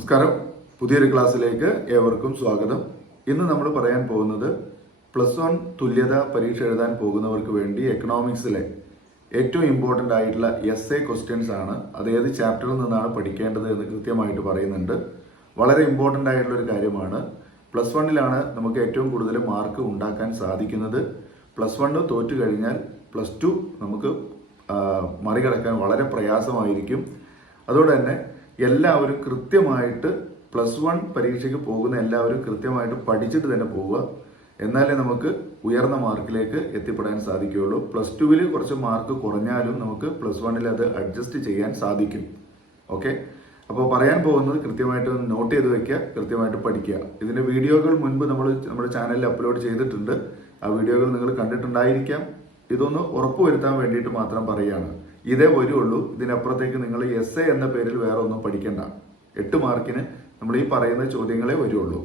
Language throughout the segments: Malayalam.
നമസ്കാരം. പുതിയൊരു ക്ലാസ്സിലേക്ക് ഏവർക്കും സ്വാഗതം. ഇന്ന് നമ്മൾ പറയാൻ പോകുന്നത് +1 തുല്യത പരീക്ഷ എഴുതാൻ പോകുന്നവർക്ക് വേണ്ടി എക്കണോമിക്സിലെ ഏറ്റവും ഇമ്പോർട്ടൻ്റ് ആയിട്ടുള്ള എസ്എ ക്വസ്റ്റ്യൻസ് ആണ്. അത് ഏത് ചാപ്റ്ററിൽ നിന്നാണ് പഠിക്കേണ്ടത് എന്ന് കൃത്യമായിട്ട് പറയുന്നുണ്ട്. വളരെ ഇമ്പോർട്ടൻ്റ് ആയിട്ടുള്ള ഒരു കാര്യമാണ്. +1 നമുക്ക് ഏറ്റവും കൂടുതൽ മാർക്ക് ഉണ്ടാക്കാൻ സാധിക്കുന്നത്. +1 തോറ്റു കഴിഞ്ഞാൽ +2 നമുക്ക് മറികടക്കാൻ വളരെ പ്രയാസമായിരിക്കും. അതുകൊണ്ട് തന്നെ എല്ലാവരും കൃത്യമായിട്ട് +1 പരീക്ഷയ്ക്ക് പോകുന്ന എല്ലാവരും കൃത്യമായിട്ട് പഠിച്ചിട്ട് തന്നെ പോവുക. എന്നാലേ നമുക്ക് ഉയർന്ന മാർക്കിലേക്ക് എത്തിപ്പെടാൻ സാധിക്കുകയുള്ളൂ. +2 കുറച്ച് മാർക്ക് കുറഞ്ഞാലും നമുക്ക് +1 അത് അഡ്ജസ്റ്റ് ചെയ്യാൻ സാധിക്കും. ഓക്കെ, അപ്പോൾ പറയാൻ പോകുന്നത് കൃത്യമായിട്ട് നോട്ട് ചെയ്ത് വെക്കുക, കൃത്യമായിട്ട് പഠിക്കുക. ഇതിന്റെ വീഡിയോകൾ മുൻപ് നമ്മൾ നമ്മുടെ ചാനലിൽ അപ്ലോഡ് ചെയ്തിട്ടുണ്ട്. ആ വീഡിയോകൾ നിങ്ങൾ കണ്ടിട്ടുണ്ടായിരിക്കാം. ഇതൊന്ന് ഉറപ്പുവരുത്താൻ വേണ്ടിയിട്ട് മാത്രം പറയുകയാണ്. ഇതേ വരുള്ളൂ. ഇതിനപ്പുറത്തേക്ക് നിങ്ങൾ എസ്എ എന്ന പേരിൽ വേറെ ഒന്നും പഠിക്കണ്ട. 8 മാർക്കിന് നമ്മൾ ഈ പറയുന്ന ചോദ്യങ്ങളെ വരുള്ളൂ.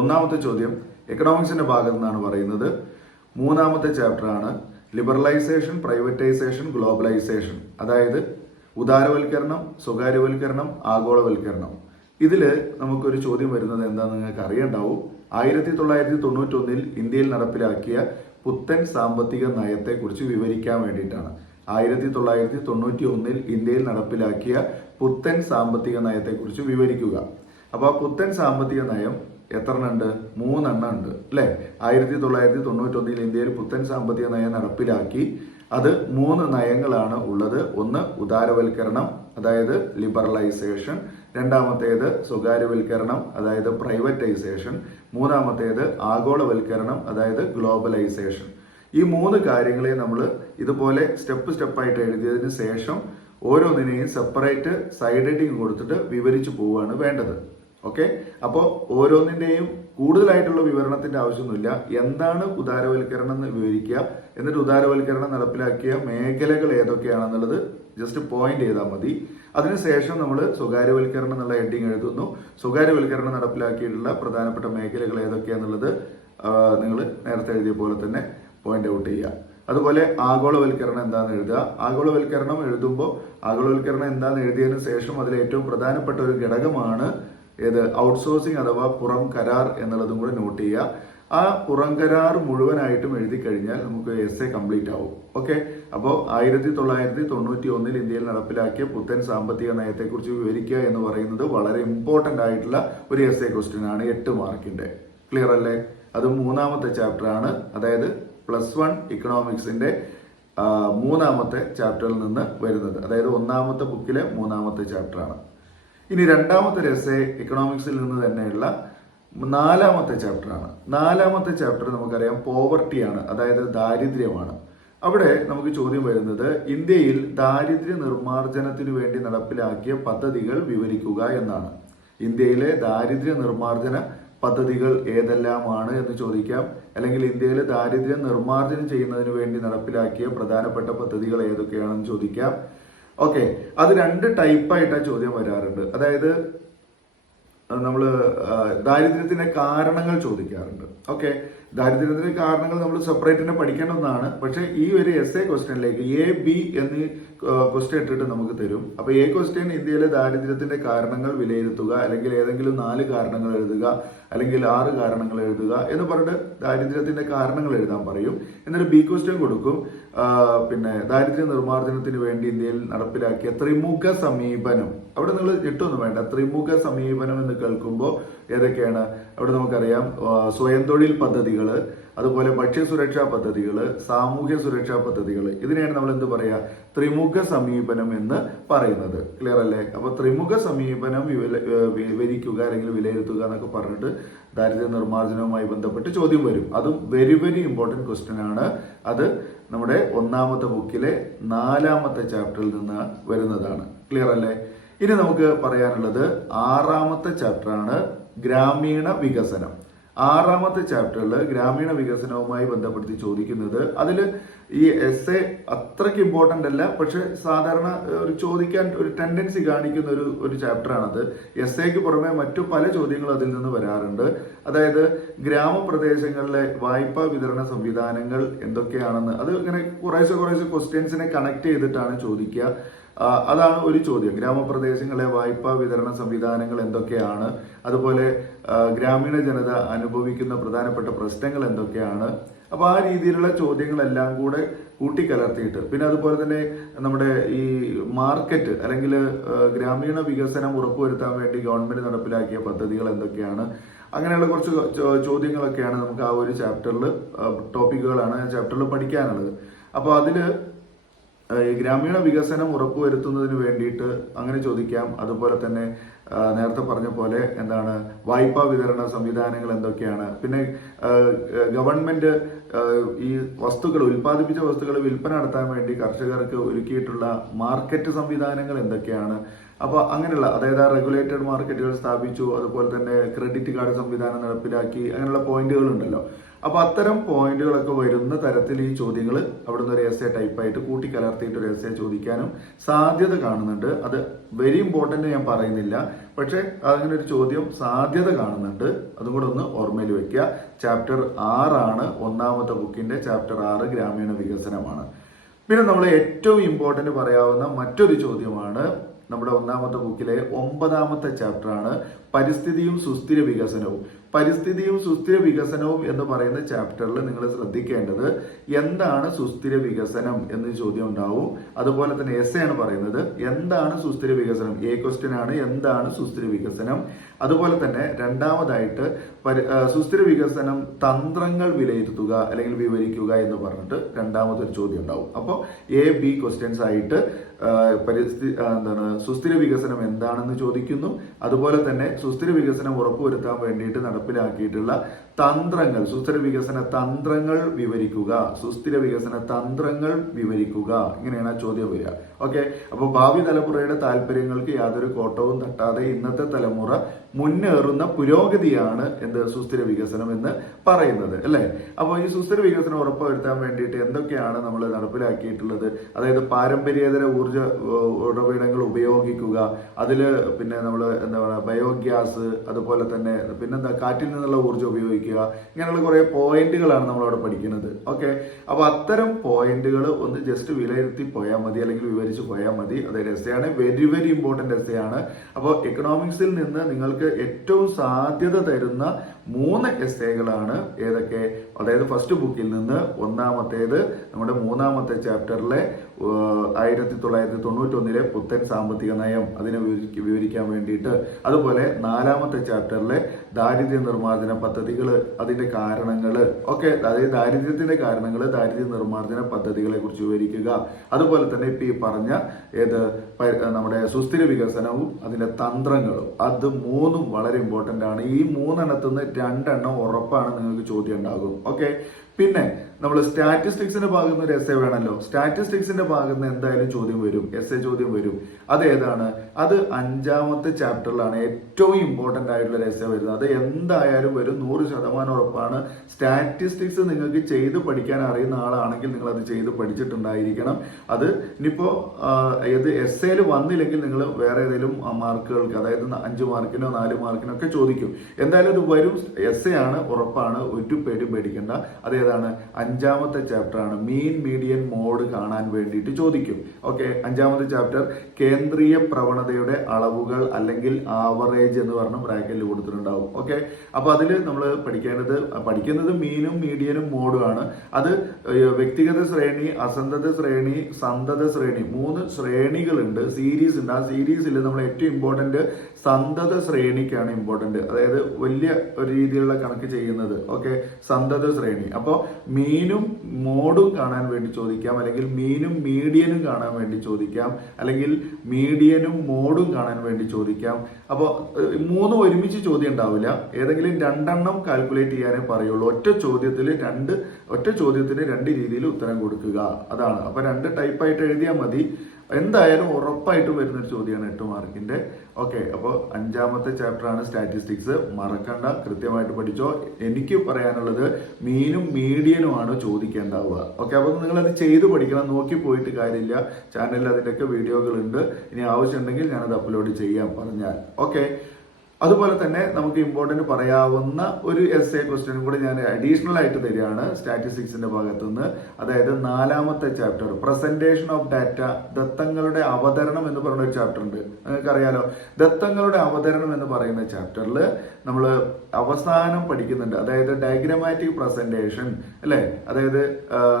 ഒന്നാമത്തെ ചോദ്യം എക്കണോമിക്സിന്റെ ഭാഗത്ത് നിന്നാണ് പറയുന്നത്. 3ാമത്തെ ചാപ്റ്ററാണ് ലിബറലൈസേഷൻ, പ്രൈവറ്റൈസേഷൻ, ഗ്ലോബലൈസേഷൻ. അതായത് ഉദാരവൽക്കരണം, സ്വകാര്യവൽക്കരണം, ആഗോളവൽക്കരണം. ഇതില് നമുക്കൊരു ചോദ്യം വരുന്നത് എന്താണെന്ന് നിങ്ങൾക്ക് അറിയണ്ടാവും. 1991 ഇന്ത്യയിൽ നടപ്പിലാക്കിയ പുത്തൻ സാമ്പത്തിക നയത്തെ കുറിച്ച് വിവരിക്കാൻ വേണ്ടിയിട്ടാണ്. 1991 ഇന്ത്യയിൽ നടപ്പിലാക്കിയ പുത്തൻ സാമ്പത്തിക നയത്തെ കുറിച്ച് വിവരിക്കുക. അപ്പൊ ആ പുത്തൻ സാമ്പത്തിക നയം എത്ര ഉണ്ട്? 3 ഉണ്ട് അല്ലെ? 1991 ഇന്ത്യയിൽ പുത്തൻ സാമ്പത്തിക നയം നടപ്പിലാക്കി. അത് 3 നയങ്ങളാണ് ഉള്ളത്. ഒന്ന് ഉദാരവൽക്കരണം, അതായത് ലിബറലൈസേഷൻ. രണ്ടാമത്തേത് സ്വകാര്യവൽക്കരണം, അതായത് പ്രൈവറ്റൈസേഷൻ. മൂന്നാമത്തേത് ആഗോളവൽക്കരണം, അതായത് ഗ്ലോബലൈസേഷൻ. ഈ 3 കാര്യങ്ങളെ നമ്മൾ ഇതുപോലെ സ്റ്റെപ്പായിട്ട് എഴുതിയതിന് ശേഷം ഓരോന്നിനെയും സെപ്പറേറ്റ് സൈഡ് ഹെഡിങ് കൊടുത്തിട്ട് വിവരിച്ചു പോവുകയാണ് വേണ്ടത്. ഓക്കെ, അപ്പോൾ ഓരോന്നിന്റെയും കൂടുതലായിട്ടുള്ള വിവരണത്തിന്റെ ആവശ്യമൊന്നുമില്ല. എന്താണ് ഉദാരവൽക്കരണം എന്ന് വിവരിക്കുക. എന്നിട്ട് ഉദാരവൽക്കരണം നടപ്പിലാക്കിയ മേഖലകൾ ഏതൊക്കെയാണെന്നുള്ളത് ജസ്റ്റ് പോയിന്റ് ചെയ്താൽ മതി. അതിനുശേഷം നമ്മൾ സ്വകാര്യവൽക്കരണം എന്നുള്ള ഹെഡിങ് എഴുതുന്നു. സ്വകാര്യവൽക്കരണം നടപ്പിലാക്കിയിട്ടുള്ള പ്രധാനപ്പെട്ട മേഖലകൾ ഏതൊക്കെയാണെന്നുള്ളത് നിങ്ങൾ നേരത്തെ എഴുതിയ പോലെ തന്നെ പോയിന്റ് ഔട്ട് ചെയ്യുക. അതുപോലെ ആഗോളവൽക്കരണം എന്താണെന്ന് എഴുതുക. ആഗോളവൽക്കരണം എഴുതുമ്പോൾ ആഗോളവൽക്കരണം എന്താണെന്ന് എഴുതിയതിനു ശേഷം അതിൽ ഏറ്റവും പ്രധാനപ്പെട്ട ഒരു ഘടകമാണ് ഏത്? ഔട്ട്സോഴ്സിങ് അഥവാ പുറം കരാർ എന്നുള്ളതും കൂടെ നോട്ട് ചെയ്യുക. ആ പുറം കരാർ മുഴുവനായിട്ടും എഴുതി കഴിഞ്ഞാൽ നമുക്ക് എസ്എ കംപ്ലീറ്റ് ആവും. ഓക്കെ, അപ്പോൾ 1991 ഇന്ത്യയിൽ നടപ്പിലാക്കിയ പുത്തൻ സാമ്പത്തിക നയത്തെ കുറിച്ച് വിവരിക്കുക എന്ന് പറയുന്നത് വളരെ ഇമ്പോർട്ടന്റ് ആയിട്ടുള്ള ഒരു എസ്എ ക്വസ്റ്റ്യൻ ആണ്. 8 മാർക്കിന്റെ. ക്ലിയർ അല്ലേ? അത് 3ാമത്തെ ചാപ്റ്റർ ആണ്. അതായത് +1 ഇക്കണോമിക്സിന്റെ 3ാമത്തെ ചാപ്റ്ററിൽ നിന്ന് വരുന്നത്. അതായത് 1ാമത്തെ ബുക്കിലെ 3ാമത്തെ ചാപ്റ്റർ ആണ്. ഇനി 2ാമത്തെ എസ്എ ഇക്കണോമിക്സിൽ നിന്ന് തന്നെയുള്ള 4ാമത്തെ ചാപ്റ്റർ ആണ്. 4ാമത്തെ ചാപ്റ്റർ നമുക്കറിയാം പോവർട്ടിയാണ്, അതായത് ദാരിദ്ര്യമാണ്. അവിടെ നമുക്ക് ചോദ്യം വരുന്നത് ഇന്ത്യയിൽ ദാരിദ്ര്യ നിർമ്മാർജ്ജനത്തിനു വേണ്ടി നടപ്പിലാക്കിയ പദ്ധതികൾ വിവരിക്കുക എന്നാണ്. ഇന്ത്യയിലെ ദാരിദ്ര്യ നിർമ്മാർജ്ജന പദ്ധതികൾ ഏതെല്ലാമാണ് എന്ന് ചോദിക്കാം. അല്ലെങ്കിൽ ഇന്ത്യയിലെ ദാരിദ്ര്യം നിർമ്മാർജ്ജനം ചെയ്യുന്നതിന് വേണ്ടി നടപ്പിലാക്കിയ പ്രധാനപ്പെട്ട പദ്ധതികൾ ഏതൊക്കെയാണെന്ന് ചോദിക്കാം. ഓക്കെ, അത് 2 ടൈപ്പായിട്ടാണ് ചോദ്യം വരാറുണ്ട്. അതായത് നമ്മൾ ദാരിദ്ര്യത്തിന്റെ കാരണങ്ങൾ ചോദിക്കാറുണ്ട്. ഓക്കെ, ദാരിദ്ര്യത്തിന്റെ കാരണങ്ങൾ നമ്മൾ സെപ്പറേറ്റ് തന്നെ പഠിക്കേണ്ടതാണ്. പക്ഷെ ഈ ഒരു എസ്എ ക്വസ്റ്റ്യനിലേക്ക് A, B എന്നീ ക്വസ്റ്റ്യൻ ഇട്ടിട്ട് നമുക്ക് തരും. അപ്പൊ A ക്വസ്റ്റ്യൻ ഇന്ത്യയിലെ ദാരിദ്ര്യത്തിന്റെ കാരണങ്ങൾ വിലയിരുത്തുക, അല്ലെങ്കിൽ ഏതെങ്കിലും 4 കാരണങ്ങൾ എഴുതുക, അല്ലെങ്കിൽ 6 കാരണങ്ങൾ എഴുതുക എന്ന് പറഞ്ഞിട്ട് ദാരിദ്ര്യത്തിന്റെ കാരണങ്ങൾ എഴുതാൻ പറയും. എന്നിട്ട് B ക്വസ്റ്റ്യൻ കൊടുക്കും. പിന്നെ ദാരിദ്ര്യ നിർമ്മാർജ്ജനത്തിന് വേണ്ടി ഇന്ത്യയിൽ നടപ്പിലാക്കിയ ത്രിമുഖ സമീപനം. അവിടെ നിങ്ങൾ ഞെട്ടൊന്നും വേണ്ട. ത്രിമുഖ സമീപനം എന്ന് കേൾക്കുമ്പോൾ ഏതൊക്കെയാണ്? അവിടെ നമുക്കറിയാം സ്വയം തൊഴിൽ പദ്ധതികള്, അതുപോലെ ഭക്ഷ്യസുരക്ഷാ പദ്ധതികള്, സാമൂഹ്യ സുരക്ഷാ പദ്ധതികള്. ഇതിനെയാണ് നമ്മൾ എന്ത് പറയാ? ത്രിമുഖ സമീപനം എന്ന് പറയുന്നത്. ക്ലിയർ അല്ലേ? അപ്പൊ ത്രിമുഖ സമീപനം വിവരിക്കുക അല്ലെങ്കിൽ വിലയിരുത്തുക എന്നൊക്കെ പറഞ്ഞിട്ട് ദാരിദ്ര്യ നിർമ്മാർജ്ജനവുമായി ബന്ധപ്പെട്ട് ചോദ്യം വരും. അതും വെരി ഇമ്പോർട്ടന്റ് ക്വസ്റ്റ്യൻ ആണ്. അത് നമ്മുടെ 1ാമത്തെ ബുക്കിലെ 4ാമത്തെ ചാപ്റ്ററിൽ നിന്ന് വരുന്നതാണ്. ക്ലിയർ അല്ലേ? ഇനി നമുക്ക് പറയാനുള്ളത് 6ാമത്തെ ചാപ്റ്റർ ആണ് ഗ്രാമീണ വികസനം. 6ാമത്തെ ചാപ്റ്ററിൽ ഗ്രാമീണ വികസനവുമായി ബന്ധപ്പെടുത്തി ചോദിക്കുന്നത്, അതിൽ ഈ എസ്എ അത്രയ്ക്ക് ഇമ്പോർട്ടന്റ് അല്ല, പക്ഷെ സാധാരണ ഒരു ചോദിക്കാൻ ഒരു ടെൻഡൻസി കാണിക്കുന്ന ഒരു ചാപ്റ്ററാണത്. എസ്എക്ക് പുറമെ മറ്റു പല ചോദ്യങ്ങളും അതിൽ നിന്ന് വരാറുണ്ട്. അതായത് ഗ്രാമപ്രദേശങ്ങളിലെ വായ്പാ വിതരണ സംവിധാനങ്ങൾ എന്തൊക്കെയാണെന്ന് അത് ഇങ്ങനെ കുറേശ്ശെ ക്വസ്റ്റ്യൻസിനെ കണക്ട് ചെയ്തിട്ടാണ് ചോദിക്കുക. അതാണ് ഒരു ചോദ്യം. ഗ്രാമപ്രദേശങ്ങളെ വായ്പാ വിതരണ സംവിധാനങ്ങൾ എന്തൊക്കെയാണ്, അതുപോലെ ഗ്രാമീണ ജനത അനുഭവിക്കുന്ന പ്രധാനപ്പെട്ട പ്രശ്നങ്ങൾ എന്തൊക്കെയാണ്. അപ്പൊ ആ രീതിയിലുള്ള ചോദ്യങ്ങളെല്ലാം കൂടെ കൂട്ടിക്കലർത്തിയിട്ട്, പിന്നെ അതുപോലെ തന്നെ നമ്മുടെ ഈ മാർക്കറ്റ് അല്ലെങ്കിൽ ഗ്രാമീണ വികസനം ഉറപ്പുവരുത്താൻ വേണ്ടി ഗവൺമെന്റ് നടപ്പിലാക്കിയ പദ്ധതികൾ എന്തൊക്കെയാണ്, അങ്ങനെയുള്ള കുറച്ച് ചോദ്യങ്ങളൊക്കെയാണ് നമുക്ക് ആ ഒരു ചാപ്റ്ററിൽ, ടോപ്പിക്കുകളാണ് ആ ചാപ്റ്ററിൽ പഠിക്കാനുള്ളത്. അപ്പോൾ അതില് ഈ ഗ്രാമീണ വികസനം ഉറപ്പുവരുത്തുന്നതിന് വേണ്ടിയിട്ട് അങ്ങനെ ചോദിക്കാം. അതുപോലെ തന്നെ നേരത്തെ പറഞ്ഞ പോലെ എന്താണ് വായ്പാ വിതരണ സംവിധാനങ്ങൾ എന്തൊക്കെയാണ്, പിന്നെ ഗവൺമെന്റ് ഈ വസ്തുക്കൾ, ഉൽപ്പാദിപ്പിച്ച വസ്തുക്കൾ വിൽപ്പന നടത്താൻ വേണ്ടി കർഷകർക്ക് ഒരുക്കിയിട്ടുള്ള മാർക്കറ്റ് സംവിധാനങ്ങൾ എന്തൊക്കെയാണ്. അപ്പോൾ അങ്ങനെയുള്ള, അതായത് ആ റെഗുലേറ്റഡ് മാർക്കറ്റുകൾ സ്ഥാപിച്ചു, അതുപോലെ തന്നെ ക്രെഡിറ്റ് കാർഡ് സംവിധാനം നടപ്പിലാക്കി, അങ്ങനെയുള്ള പോയിന്റുകൾ ഉണ്ടല്ലോ. അപ്പൊ അത്തരം പോയിന്റുകളൊക്കെ വരുന്ന തരത്തിൽ ഈ ചോദ്യങ്ങൾ അവിടുന്ന് ഒരു എസ്സേ ടൈപ്പായിട്ട് കൂട്ടിക്കലർത്തിയിട്ട് ഒരു എസ്സേ ചോദിക്കാനും സാധ്യത കാണുന്നുണ്ട്. അത് വെരി ഇമ്പോർട്ടന്റ് ഞാൻ പറയുന്നില്ല, പക്ഷെ അങ്ങനെ ഒരു ചോദ്യം സാധ്യത കാണുന്നുണ്ട്. അതും കൂടെ ഒന്ന് ഓർമ്മയിൽ വെക്കുക. ചാപ്റ്റർ 6 ഒന്നാമത്തെ ബുക്കിന്റെ ചാപ്റ്റർ 6 ഗ്രാമീണ വികസനമാണ്. പിന്നെ നമ്മൾ ഏറ്റവും ഇമ്പോർട്ടന്റ് പറയാവുന്ന മറ്റൊരു ചോദ്യമാണ് നമ്മുടെ ഒന്നാമത്തെ ബുക്കിലെ 9ാമത്തെ ചാപ്റ്ററാണ് പരിസ്ഥിതിയും സുസ്ഥിര വികസനവും. പരിസ്ഥിതിയും സുസ്ഥിര വികസനവും എന്ന് പറയുന്ന ചാപ്റ്ററിൽ നിങ്ങൾ ശ്രദ്ധിക്കേണ്ടത് എന്താണ് സുസ്ഥിര വികസനം എന്ന് ചോദ്യം ഉണ്ടാവും. അതുപോലെ തന്നെ എസ്സേ ആണ് പറയുന്നത് എന്താണ് സുസ്ഥിര വികസനം, എ ക്വസ്റ്റ്യൻ ആണ്, എന്താണ് സുസ്ഥിര വികസനം. അതുപോലെ തന്നെ രണ്ടാമതായിട്ട് സുസ്ഥിര വികസനം തന്ത്രങ്ങൾ വിലയിരുത്തുക അല്ലെങ്കിൽ വിവരിക്കുക എന്ന് പറഞ്ഞിട്ട് രണ്ടാമതൊരു ചോദ്യം ഉണ്ടാവും. അപ്പോൾ എ ബി ക്വസ്റ്റ്യൻസ് ആയിട്ട് സുസ്ഥിര വികസനം എന്താണെന്ന് ചോദിക്കുന്നു. അതുപോലെ തന്നെ സുസ്ഥിര വികസനം ഉറപ്പുവരുത്താൻ വേണ്ടിയിട്ട് നടപ്പിലാക്കിയിട്ടുള്ള തന്ത്രങ്ങൾ, സുസ്ഥിര വികസന തന്ത്രങ്ങൾ വിവരിക്കുക, സുസ്ഥിര വികസന തന്ത്രങ്ങൾ വിവരിക്കുക, ഇങ്ങനെയാണ് ആ ചോദ്യം വരിക. ഓക്കെ, അപ്പൊ ഭാവി തലമുറയുടെ താല്പര്യങ്ങൾക്ക് യാതൊരു കോട്ടവും തട്ടാതെ ഇന്നത്തെ തലമുറ മുന്നേറുന്ന പുരോഗതിയാണ് എന്ത് സുസ്ഥിര വികസനം എന്ന് പറയുന്നത്, അല്ലെ? അപ്പോൾ ഈ സുസ്ഥിര വികസനം ഉറപ്പുവരുത്താൻ വേണ്ടിയിട്ട് എന്തൊക്കെയാണ് നമ്മൾ നടപ്പിലാക്കിയിട്ടുള്ളത്? അതായത് പാരമ്പര്യേതര ഊർജ ഉറവിടങ്ങൾ ഉപയോഗിക്കുക, അതില് പിന്നെ നമ്മൾ എന്താ പറയുക ബയോഗ്യാസ്, അതുപോലെ തന്നെ പിന്നെന്താ കാറ്റിൽ നിന്നുള്ള ഊർജ്ജം ഉപയോഗിക്കുക, ഇങ്ങനെയുള്ള കുറെ പോയിന്റുകളാണ് നമ്മളവിടെ പഠിക്കുന്നത്. ഓക്കെ, അപ്പൊ അത്തരം പോയിന്റുകൾ ഒന്ന് ജസ്റ്റ് വിലയിരുത്തി പോയാൽ മതി, അല്ലെങ്കിൽ വിവരിച്ച് പോയാൽ മതി. അതായത് എസ്സേ ആണ്, വെരി വെരി ഇമ്പോർട്ടന്റ് എസ്സേ ആണ്. അപ്പോൾ എക്കണോമിക്സിൽ നിന്ന് നിങ്ങൾക്ക് ഏറ്റവും സാധ്യത തരുന്ന 3 എസ്സേകളാണ് ഏതൊക്കെ? അതായത് ഫസ്റ്റ് ബുക്കിൽ നിന്ന് ഒന്നാമത്തേത് നമ്മുടെ 3ാമത്തെ ചാപ്റ്ററിലെ 1991 പുത്തൻ സാമ്പത്തിക നയം, അതിനെ വിവരിക്കാൻ വേണ്ടിയിട്ട്, അതുപോലെ 4ാമത്തെ ചാപ്റ്ററിലെ ദാരിദ്ര്യ നിർമ്മാർജ്ജന പദ്ധതികൾ, അതിന്റെ കാരണങ്ങൾ, ഒക്കെ അതായത് ദാരിദ്ര്യത്തിന്റെ കാരണങ്ങൾ, ദാരിദ്ര്യ നിർമ്മാർജ്ജന പദ്ധതികളെ കുറിച്ച് വിവരിക്കുക. അതുപോലെ തന്നെ ഇപ്പൊ ഈ പറഞ്ഞ നമ്മുടെ സുസ്ഥിര വികസനവും അതിന്റെ തന്ത്രങ്ങളും, അത് 3ഉം വളരെ ഇമ്പോർട്ടന്റ് ആണ്. ഈ 3 2 ഉറപ്പാണ് നിങ്ങൾക്ക് ചോദ്യം ഉണ്ടാകും. ഓക്കെ, പിന്നെ നമ്മൾ സ്റ്റാറ്റിസ്റ്റിക്സിന്റെ ഭാഗത്ത് നിന്ന് ഒരു എസ്സേ വേണമല്ലോ. സ്റ്റാറ്റിസ്റ്റിക്സിന്റെ ഭാഗത്ത് നിന്ന് എന്തായാലും ചോദ്യം വരും, എസ്സേ ചോദ്യം വരും. അത് ഏതാണ്? അത് 5ാമത്തെ ചാപ്റ്ററിലാണ് ഏറ്റവും ഇമ്പോർട്ടന്റ് ആയിട്ടുള്ള എസ്സേ വരുന്നത്. അത് എന്തായാലും വരും, 100% ഉറപ്പാണ്. സ്റ്റാറ്റിസ്റ്റിക്സ് നിങ്ങൾക്ക് ചെയ്ത് പഠിക്കാൻ അറിയുന്ന ആളാണെങ്കിൽ നിങ്ങൾ അത് ചെയ്ത് പഠിച്ചിട്ടുണ്ടായിരിക്കണം. അത് ഇനിയിപ്പോ ഏത് എസ്സേയിൽ വന്നില്ലെങ്കിൽ നിങ്ങൾ വേറെ ഏതെങ്കിലും മാർക്കുകൾക്ക്, അതായത് 5 മാർക്കിനോ 4 മാർക്കിനോ ഒക്കെ ചോദിക്കും. എന്തായാലും ഇത് വരും, എസ്സേ ആണ്, ഉറപ്പാണ്, ഒരു പേടിയും പേടിക്കണ്ട. അതേതാണ്? 5ാമത്തെ ചാപ്റ്റർ ആണ്. മീൻ മീഡിയൻ മോഡ് കാണാൻ വേണ്ടിയിട്ട് ചോദിക്കും. ഓക്കെ, 5ാമത്തെ ചാപ്റ്റർ കേന്ദ്രീയ പ്രവണതയുടെ അളവുകൾ അല്ലെങ്കിൽ ആവറേജ് എന്ന് പറഞ്ഞ ബ്രാക്കറ്റിൽ കൊടുത്തിട്ടുണ്ടാവും. ഓക്കെ, അപ്പൊ അതിൽ നമ്മൾ പഠിക്കുന്നത് മീനും മീഡിയനും മോഡും ആണ്. അത് വ്യക്തിഗത ശ്രേണി, അസന്തത ശ്രേണി, സന്തത ശ്രേണി, 3 ശ്രേണികളുണ്ട്, സീരീസ് ഉണ്ട്. ആ സീരീസിൽ നമ്മൾ ഏറ്റവും ഇമ്പോർട്ടന്റ് സന്തത ശ്രേണിക്കാണ് ഇമ്പോർട്ടന്റ്, അതായത് വലിയ ഒരു രീതിയിലുള്ള കണക്ക് ചെയ്യുന്നത്. ഓക്കെ, സന്തത ശ്രേണി. അപ്പോൾ മീനും മോഡും കാണാൻ വേണ്ടി ചോദിക്കാം, അല്ലെങ്കിൽ മീനും മീഡിയനും കാണാൻ വേണ്ടി ചോദിക്കാം, അല്ലെങ്കിൽ മീഡിയനും മോഡും കാണാൻ വേണ്ടി ചോദിക്കാം. അപ്പോൾ 3 ഒരുമിച്ച് ചോദ്യം ഉണ്ടാവില്ല, ഏതെങ്കിലും 2 കാൽക്കുലേറ്റ് ചെയ്യാനേ പറയുള്ളൂ. ഒറ്റ ചോദ്യത്തിന് 2 രീതിയിൽ ഉത്തരം കൊടുക്കുക, അതാണ്. അപ്പൊ 2 ടൈപ്പായിട്ട് എഴുതിയാൽ മതി. എന്തായാലും ഉറപ്പായിട്ടും വരുന്നൊരു ചോദ്യമാണ് 8 മാർക്കിന്റെ. ഓക്കെ, അപ്പോൾ 5ാമത്തെ ചാപ്റ്റർ ആണ് സ്റ്റാറ്റിസ്റ്റിക്സ്. മറക്കണ്ട, കൃത്യമായിട്ട് പഠിച്ചോ. എനിക്ക് പറയാനുള്ളത് മീനും മീഡിയനുമാണ് ചോദിക്കേണ്ടാവുക. ഓക്കെ, അപ്പോൾ നിങ്ങളത് ചെയ്ത് പഠിക്കണം, നോക്കി പോയിട്ട് കാര്യമില്ല. ചാനലിൽ അതിൻ്റെയൊക്കെ വീഡിയോകളുണ്ട്. ഇനി ആവശ്യമുണ്ടെങ്കിൽ ഞാനത് അപ്ലോഡ് ചെയ്യാം പറഞ്ഞാൽ. ഓക്കെ, അതുപോലെ തന്നെ നമുക്ക് ഇമ്പോർട്ടന്റ് പറയാവുന്ന ഒരു എസ് എ ക്വസ്റ്റ്യനും കൂടി ഞാൻ അഡീഷണൽ ആയിട്ട് തരികയാണ് സ്റ്റാറ്റിസ്റ്റിക്സിന്റെ ഭാഗത്തുനിന്ന്. അതായത് 4ാമത്തെ ചാപ്റ്റർ പ്രസന്റേഷൻ ഓഫ് ഡാറ്റ, ദത്തങ്ങളുടെ അവതരണം എന്ന് പറയുന്ന ഒരു ചാപ്റ്റർ ഉണ്ട്. നിങ്ങൾക്കറിയാലോ, ദത്തങ്ങളുടെ അവതരണം എന്ന് പറയുന്ന ചാപ്റ്ററിൽ നമ്മൾ അവസാനം പഠിക്കുന്നുണ്ട്. അതായത് ഡയഗ്രമാറ്റിക് പ്രസന്റേഷൻ അല്ലെ, അതായത്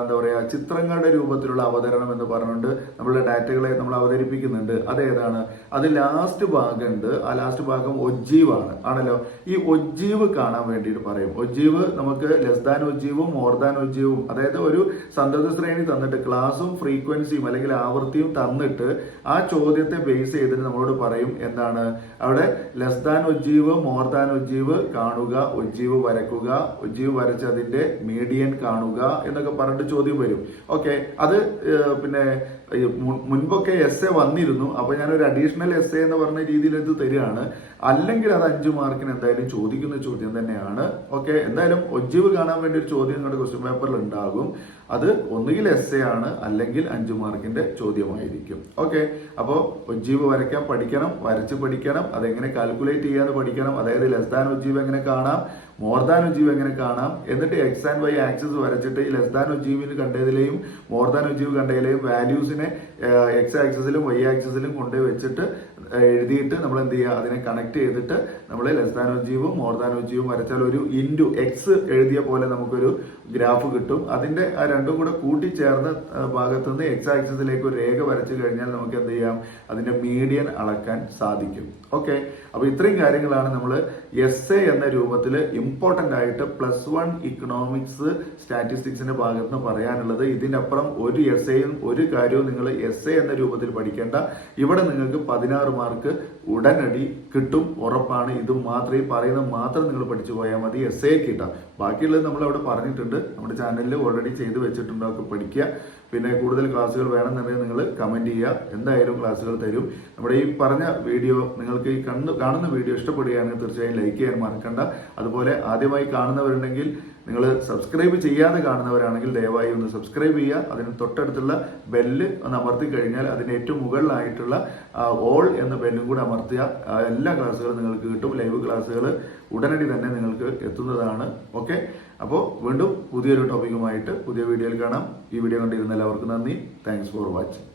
എന്താ പറയാ, ചിത്രങ്ങളുടെ രൂപത്തിലുള്ള അവതരണം എന്ന് പറഞ്ഞുകൊണ്ട് നമ്മളുടെ ഡാറ്റകളെ നമ്മൾ അവതരിപ്പിക്കുന്നുണ്ട്. അതേതാണ്? അത് ലാസ്റ്റ് ഭാഗമുണ്ട്. ആ ലാസ്റ്റ് ഭാഗം ഒജ്ജീവാണ് ആണല്ലോ. ഈ ഒജ്ജീവ് കാണാൻ വേണ്ടിയിട്ട് പറയും. ഒജ്ജീവ് നമുക്ക് ലെസ് ദാൻ ഒജ്ജീവും മോർ ദാൻ ഒജ്ജീവും, അതായത് ഒരു സന്തത ശ്രേണി തന്നിട്ട് ക്ലാസും ഫ്രീക്വൻസിയും അല്ലെങ്കിൽ ആവൃത്തിയും തന്നിട്ട് ആ ചോദ്യത്തെ ബേസ് ചെയ്തിട്ട് നമ്മളോട് പറയും എന്താണ്, അവിടെ ലെസ് ദാൻ ഒജ്ജീവ് മോർ ദാൻ ഒജ്ജീവ് കാണുക, ഒജ്ജീവ് വരക്കുക, ഒജ്ജീവ് വരച്ച് അതിന്റെ മീഡിയൻ കാണുക എന്നൊക്കെ പറഞ്ഞിട്ട് ചോദ്യം വരും. ഓക്കെ, അത് പിന്നെ മുൻപൊക്കെ എസ് എ വന്നിരുന്നു. അപ്പൊ ഞാനൊരു അഡീഷണൽ എസ് എ എന്ന് പറഞ്ഞ രീതിയിൽ ഇത് തരികയാണ്. അല്ലെങ്കിൽ അത് 5 മാർക്കിന് എന്തായാലും ചോദിക്കുന്ന ചോദ്യം തന്നെയാണ്. ഓക്കെ, എന്തായാലും ഒജ്ജീവ് കാണാൻ വേണ്ടി ഒരു ചോദ്യം നിങ്ങളുടെ ക്വസ്റ്റ്യൻ പേപ്പറിൽ ഉണ്ടാകും. അത് ഒന്നുകിൽ എസ് എ ആണ്, അല്ലെങ്കിൽ 5 മാർക്കിന്റെ ചോദ്യമായിരിക്കും. ഓക്കെ, അപ്പോൾ ഒജ്ജീവ് വരയ്ക്കാൻ പഠിക്കണം, വരച്ച് പഠിക്കണം, അതെങ്ങനെ കാൽക്കുലേറ്റ് ചെയ്യാന്ന് പഠിക്കണം. അതായത് ലെസ് ദാൻ ഒജ്ജീവ് എങ്ങനെ കാണാം, മോർ ദാൻ ഒജ്ജീവ് എങ്ങനെ കാണാം, എന്നിട്ട് എക്സ് ആൻഡ് വൈ ആക്സിസ് വരച്ചിട്ട് ഈ ലെസ് ദാൻ ഒജ്ജീവിന് കണ്ടതിലെയും മോർ ദാൻ ഒജ്ജീവ് കണ്ടതിലെയും വാല്യൂസിനെ എക്സ് ആക്സിസിലും വൈ ആക്സിസിലും കൊണ്ടുപോയി വെച്ചിട്ട് എഴുതിയിട്ട് നമ്മൾ എന്ത് ചെയ്യുക, അതിനെ കണക്ട് ചെയ്തിട്ട് നമ്മൾ ലെസ് ദാൻ ഒജ്ജീവും മോർ ദാൻ ഒജ്ജീവും വരച്ചാൽ ഒരു ഇൻറ്റു എക്സ് എഴുതിയ പോലെ നമുക്കൊരു ഗ്രാഫ് കിട്ടും. അതിന്റെ ആ രണ്ടും കൂടെ കൂട്ടിച്ചേർന്ന ഭാഗത്ത് നിന്ന് എക്സ് ആക്സിസിലേക്ക് ഒരു രേഖ വരച്ചു കഴിഞ്ഞാൽ നമുക്ക് എന്ത് ചെയ്യാം, അതിന്റെ മീഡിയൻ അളക്കാൻ സാധിക്കും. ഓക്കെ, അപ്പൊ ഇത്രയും കാര്യങ്ങളാണ് നമ്മൾ എസ് എ എന്ന രൂപത്തിൽ ഇമ്പോർട്ടന്റ് ആയിട്ട് +1 ഇക്കണോമിക്സ് സ്റ്റാറ്റിസ്റ്റിക്സിന്റെ ഭാഗത്ത് നിന്ന് പറയാനുള്ളത്. ഇതിന്റെ അപ്പുറം ഒരു എസ് എയും ഒരു കാര്യവും നിങ്ങൾ എസ് എ എന്ന രൂപത്തിൽ പഠിക്കേണ്ട. ഇവിടെ നിങ്ങൾക്ക് 16 മാർക്ക് ഉടനടി കിട്ടും, ഉറപ്പാണ്. ഇത് മാത്രം, ഈ പറയുന്നത് മാത്രം നിങ്ങൾ പഠിച്ചു പോയാൽ മതി, എസ് എ കിട്ടാം. ബാക്കിയുള്ളത് നമ്മൾ അവിടെ പറഞ്ഞിട്ടുണ്ട്, നമ്മുടെ ചാനലിൽ ഓൾറെഡി ചെയ്ത് വെച്ചിട്ടുണ്ട്. ഒക്കെ പഠിക്കുക. പിന്നെ കൂടുതൽ ക്ലാസ്സുകൾ വേണമെന്നുണ്ടെങ്കിൽ നിങ്ങൾ കമന്റ് ചെയ്യുക, എന്തായാലും ക്ലാസ്സുകൾ തരും. നമ്മുടെ ഈ പറഞ്ഞ വീഡിയോ നിങ്ങൾക്ക് ഈ കാണുന്ന വീഡിയോ ഇഷ്ടപ്പെടുകയാണെങ്കിൽ തീർച്ചയായും ലൈക്ക് ചെയ്യാൻ മറക്കണ്ട. അതുപോലെ ആദ്യമായി കാണുന്നവരുണ്ടെങ്കിൽ നിങ്ങൾ സബ്സ്ക്രൈബ് ചെയ്യാതെ കാണുന്നവരാണെങ്കിൽ ദയവായി ഒന്ന് സബ്സ്ക്രൈബ് ചെയ്യുക. അതിന് തൊട്ടടുത്തുള്ള ബെല്ല് ഒന്ന് അമർത്തി കഴിഞ്ഞാൽ അതിന് ഏറ്റവും മുകളിലായിട്ടുള്ള ഓൾ എന്ന ബെല്ലും കൂടെ അമർത്തിയ എല്ലാ ക്ലാസ്സുകളും നിങ്ങൾക്ക് കിട്ടും. ലൈവ് ക്ലാസ്സുകൾ ഉടനടി തന്നെ നിങ്ങൾക്ക് എത്തുന്നതാണ്. ഓക്കെ, അപ്പോൾ വീണ്ടും പുതിയൊരു ടോപ്പിക്കുമായിട്ട് പുതിയ വീഡിയോയിൽ കാണാം. ഈ വീഡിയോ കണ്ടിരുന്ന എല്ലാവർക്കും നന്ദി. Thanks for watching.